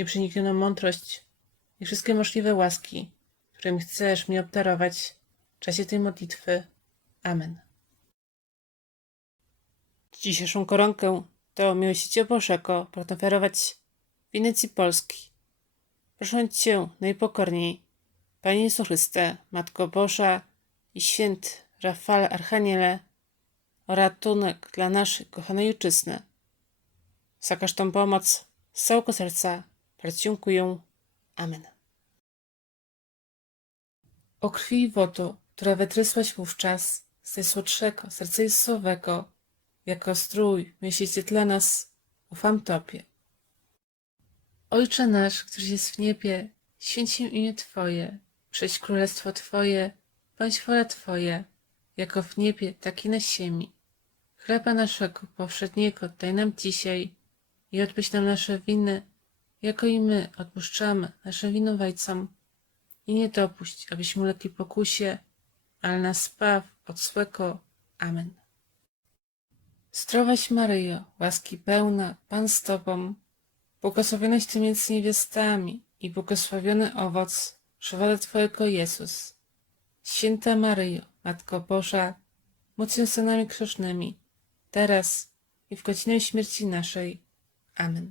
nieprzeniknioną mądrość i wszystkie możliwe łaski, którym chcesz mnie obdarować w czasie tej modlitwy. Amen. Dzisiejszą koronkę to miłosierdzie Bożego pragnę ofiarować Wenecji Polski. Proszę Cię najpokorniej, Panie Jezu Chryste, Matko Boża i Święt Rafale Archaniele, o ratunek dla naszej kochanej ojczyzny. Za każdą pomoc z całego serca dziękuję. Amen. O krwi i wodu, która wytrysłaś wówczas z słodszego serca Jezusowego, jako strój miesięcy dla nas, ufam Tobie. Ojcze nasz, któryś jest w niebie, święć się imię Twoje, przejdź królestwo Twoje, bądź wola twoje, jako w niebie, tak i na ziemi. Chleba naszego powszedniego daj nam dzisiaj i odbyć nam nasze winy, jako i my odpuszczamy naszym winowajcom. I nie dopuść, abyśmy ulegli pokusie, ale nas spaw od Amen. Zdrowaś Maryjo, łaski pełna, Pan z Tobą, błogosławionaś Ty między niewiastami i błogosławiony owoc żywota Twojego Jezus. Święta Maryjo, Matko Boża, módl się z nami teraz i w godzinę śmierci naszej. Amen.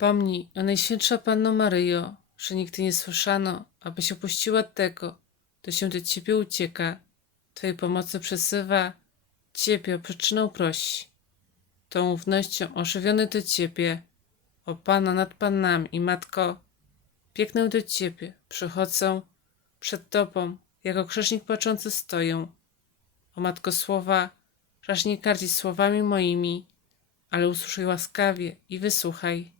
Pomni, o Najświętsza Panno Maryjo, że nigdy nie słyszano, abyś opuściła tego, to się do Ciebie ucieka, Twojej pomocy przesywa, Ciebie o przyczynę prosi. Tą ufnością ożywiony do Ciebie, o Pana nad Panami i Matko, pieknę do Ciebie, przychodzę przed Tobą, jako krzesznik płaczący stoję. O Matko Słowa, żaż nie kardzi słowami moimi, ale usłyszaj łaskawie i wysłuchaj.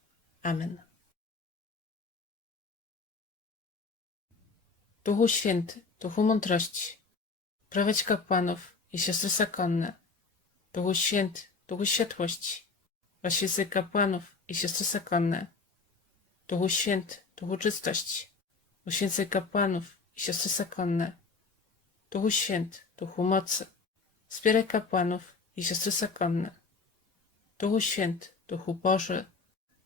Amen. Duchu Święty, Duchu Mądrości, prowadź kapłanów i siostry zakonne. Duchu Święty, Duchu Światłości, oświecaj kapłanów i siostry zakonne. Duchu Święty, Duchu Czystości, uświęcaj kapłanów i siostry zakonne. Duchu Święty, Duchu Mocy, wspieraj kapłanów i siostry zakonne. Duchu Święty, Duchu Boży,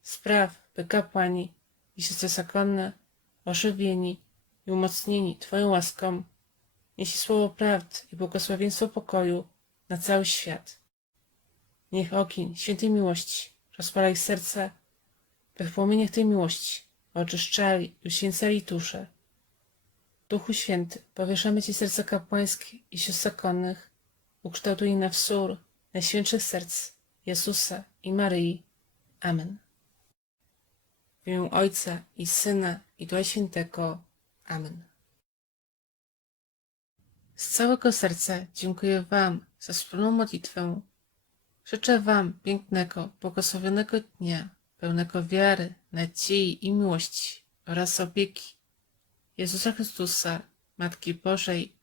Spraw, by kapłani i siostry zakonne, ożywieni i umocnieni Twoją łaską, niesie słowo prawdy i błogosławieństwo pokoju na cały świat. Niech okien świętej miłości rozpala ich serca, by w płomieniach tej miłości oczyszczali i uświęcali dusze. Duchu Święty, powieszamy Ci serca kapłańskie i sióstr zakonnych, ukształtuj na wzór Najświętszych Serc Jezusa i Maryi. Amen. W imię Ojca i Syna i Ducha Świętego. Amen. Z całego serca dziękuję Wam za wspólną modlitwę. Życzę Wam pięknego, błogosławionego dnia, pełnego wiary, nadziei i miłości oraz opieki Jezusa Chrystusa, Matki Bożej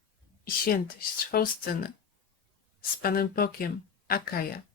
i świętej Faustyny z Panem Bogiem, Akaja.